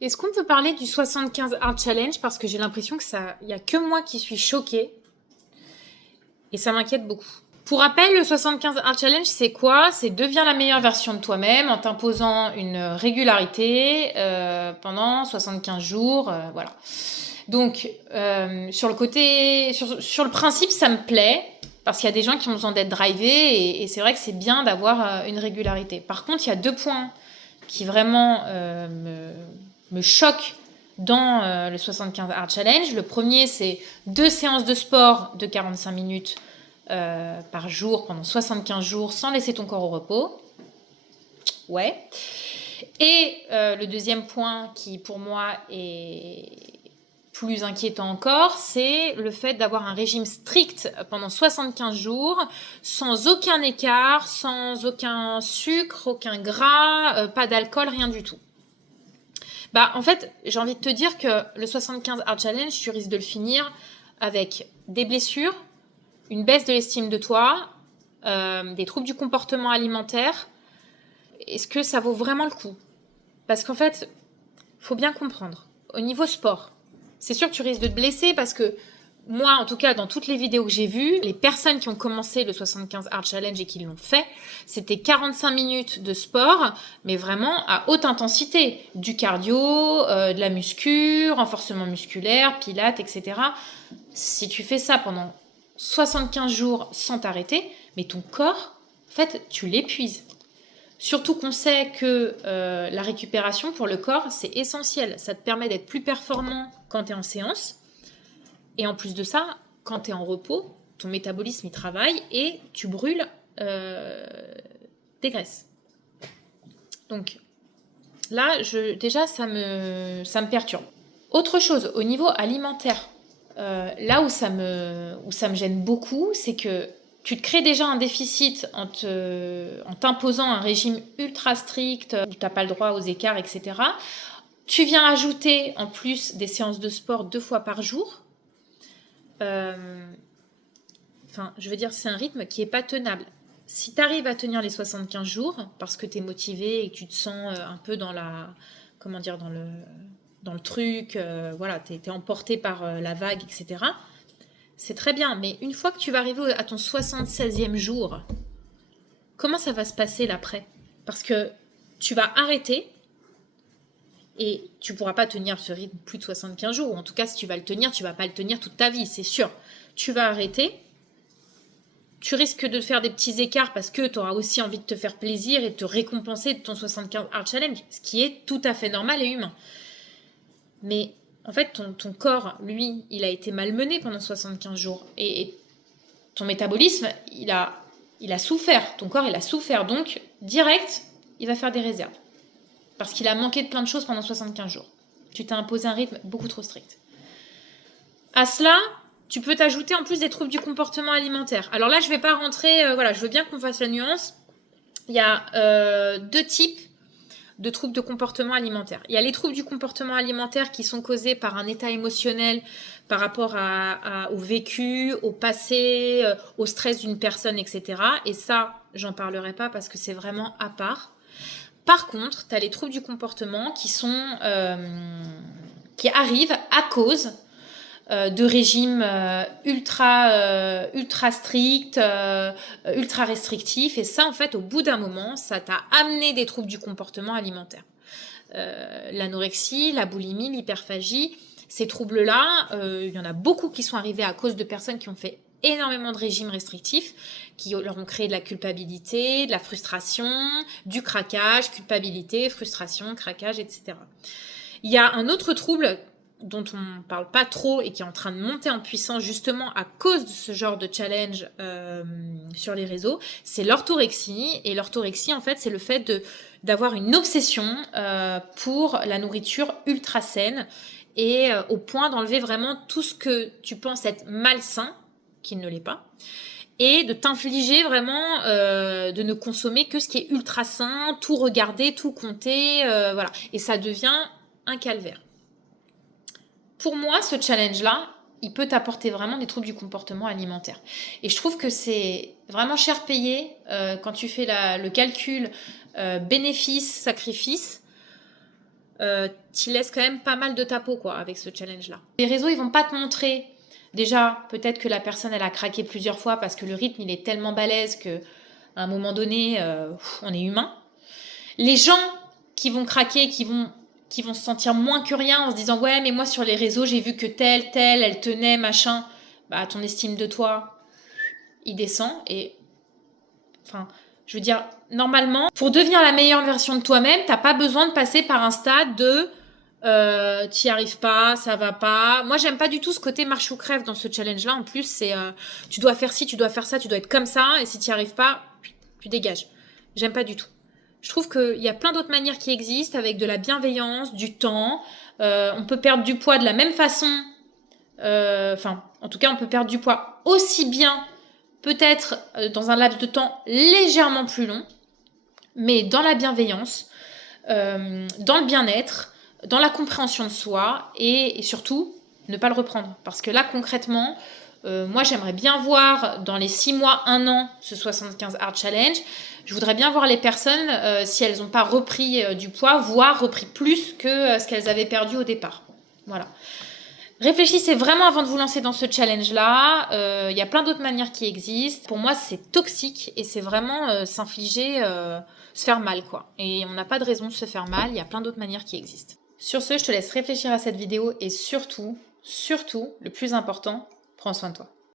Est-ce qu'on peut parler du 75 Hard Challenge parce que j'ai l'impression que il y a que moi qui suis choquée et ça m'inquiète beaucoup. Pour rappel, le 75 Hard Challenge, c'est quoi? C'est deviens la meilleure version de toi-même en t'imposant une régularité pendant 75 jours, voilà. Donc, sur le principe, ça me plaît parce qu'il y a des gens qui ont besoin d'être drivés et c'est vrai que c'est bien d'avoir une régularité. Par contre, il y a 2 points qui vraiment me choquent dans le 75 Hard Challenge. Le premier, c'est 2 séances de sport de 45 minutes par jour pendant 75 jours sans laisser ton corps au repos. Ouais. Et le deuxième point qui pour moi est plus inquiétant encore, c'est le fait d'avoir un régime strict pendant 75 jours, sans aucun écart, sans aucun sucre, aucun gras, pas d'alcool, rien du tout. Bah, en fait, j'ai envie de te dire que le 75 Hard Challenge, tu risques de le finir avec des blessures, une baisse de l'estime de toi, des troubles du comportement alimentaire. Est-ce que ça vaut vraiment le coup? Parce qu'en fait, faut bien comprendre. Au niveau sport, c'est sûr que tu risques de te blesser parce que moi, en tout cas, dans toutes les vidéos que j'ai vues, les personnes qui ont commencé le 75 Hard Challenge et qui l'ont fait, c'était 45 minutes de sport, mais vraiment à haute intensité. Du cardio, de la muscu, renforcement musculaire, pilates, etc. Si tu fais ça pendant 75 jours sans t'arrêter, mais ton corps, en fait, tu l'épuises. Surtout qu'on sait que la récupération pour le corps, c'est essentiel. Ça te permet d'être plus performant quand tu es en séance. Et en plus de ça, quand tu es en repos, ton métabolisme il travaille et tu brûles des graisses. Donc là, déjà, ça me perturbe. Autre chose, au niveau alimentaire, là où ça me gêne beaucoup, c'est que tu te crées déjà un déficit en t'imposant un régime ultra strict où tu n'as pas le droit aux écarts, etc. Tu viens ajouter en plus des séances de sport 2 fois par jour. Je veux dire, c'est un rythme qui n'est pas tenable. Si tu arrives à tenir les 75 jours, parce que tu es motivé et que tu te sens un peu dans le truc, voilà, tu es emporté par la vague, etc., c'est très bien. Mais une fois que tu vas arriver à ton 76e jour, comment ça va se passer l'après? Parce que tu vas arrêter et tu ne pourras pas tenir ce rythme plus de 75 jours. Ou en tout cas, si tu vas le tenir, tu ne vas pas le tenir toute ta vie, c'est sûr. Tu vas arrêter. Tu risques de faire des petits écarts parce que tu auras aussi envie de te faire plaisir et de te récompenser de ton 75 Hard Challenge, ce qui est tout à fait normal et humain. Mais en fait, ton corps, lui, il a été malmené pendant 75 jours. Et ton métabolisme, il a souffert. Ton corps, il a souffert. Donc, direct, il va faire des réserves. Parce qu'il a manqué de plein de choses pendant 75 jours. Tu t'es imposé un rythme beaucoup trop strict. À cela, tu peux t'ajouter en plus des troubles du comportement alimentaire. Alors là, je ne vais pas rentrer... je veux bien qu'on fasse la nuance. Il y a 2 types de troubles de comportement alimentaire. Il y a les troubles du comportement alimentaire qui sont causés par un état émotionnel par rapport au vécu, au passé, au stress d'une personne, etc. Et ça, j'en parlerai pas parce que c'est vraiment à part. Par contre, tu as les troubles du comportement qui arrivent à cause de régimes ultra stricts, ultra restrictifs. Et ça, en fait, au bout d'un moment, ça t'a amené des troubles du comportement alimentaire. L'anorexie, la boulimie, l'hyperphagie, ces troubles-là, il y en a beaucoup qui sont arrivés à cause de personnes qui ont fait énormément de régimes restrictifs, qui leur ont créé de la culpabilité, de la frustration, du craquage, culpabilité, frustration, craquage, etc. Il y a un autre trouble dont on ne parle pas trop et qui est en train de monter en puissance justement à cause de ce genre de challenge sur les réseaux, c'est l'orthorexie. Et l'orthorexie, en fait, c'est le fait d'avoir une obsession pour la nourriture ultra saine et au point d'enlever vraiment tout ce que tu penses être malsain, qui ne l'est pas, et de t'infliger vraiment de ne consommer que ce qui est ultra sain, tout regarder, tout compter, voilà. Et ça devient un calvaire. Pour moi, ce challenge-là, il peut t'apporter vraiment des troubles du comportement alimentaire. Et je trouve que c'est vraiment cher payé quand tu fais le calcul bénéfice-sacrifice. tu laisses quand même pas mal de ta peau, quoi, avec ce challenge-là. Les réseaux, ils vont pas te montrer. Déjà, peut-être que la personne, elle a craqué plusieurs fois parce que le rythme, il est tellement balèze que à un moment donné, on est humain. Les gens qui vont craquer, qui vont se sentir moins que rien en se disant « Ouais, mais moi, sur les réseaux, j'ai vu que telle, elle tenait, machin. » Bah, ton estime de toi, il descend. Et, enfin, je veux dire, normalement, pour devenir la meilleure version de toi-même, t'as pas besoin de passer par un stade de t'y arrives pas, ça va pas. Moi, j'aime pas du tout ce côté marche ou crève dans ce challenge-là. En plus, c'est tu dois faire ci, tu dois faire ça, tu dois être comme ça. Et si t'y arrives pas, tu dégages. J'aime pas du tout. Je trouve qu'il y a plein d'autres manières qui existent avec de la bienveillance, du temps. On peut perdre du poids de la même façon. Enfin, en tout cas, on peut perdre du poids aussi bien, peut-être dans un laps de temps légèrement plus long, mais dans la bienveillance, dans le bien-être, dans la compréhension de soi et surtout ne pas le reprendre. Parce que là, concrètement, moi, j'aimerais bien voir dans les 6 mois, 1 an, ce 75 Hard Challenge. Je voudrais bien voir les personnes, si elles n'ont pas repris du poids, voire repris plus que ce qu'elles avaient perdu au départ. Voilà. Réfléchissez vraiment avant de vous lancer dans ce challenge-là. Il y a plein d'autres manières qui existent. Pour moi, c'est toxique et c'est vraiment s'infliger, se faire mal, quoi. Et on n'a pas de raison de se faire mal. Il y a plein d'autres manières qui existent. Sur ce, je te laisse réfléchir à cette vidéo et surtout, le plus important, prends soin de toi.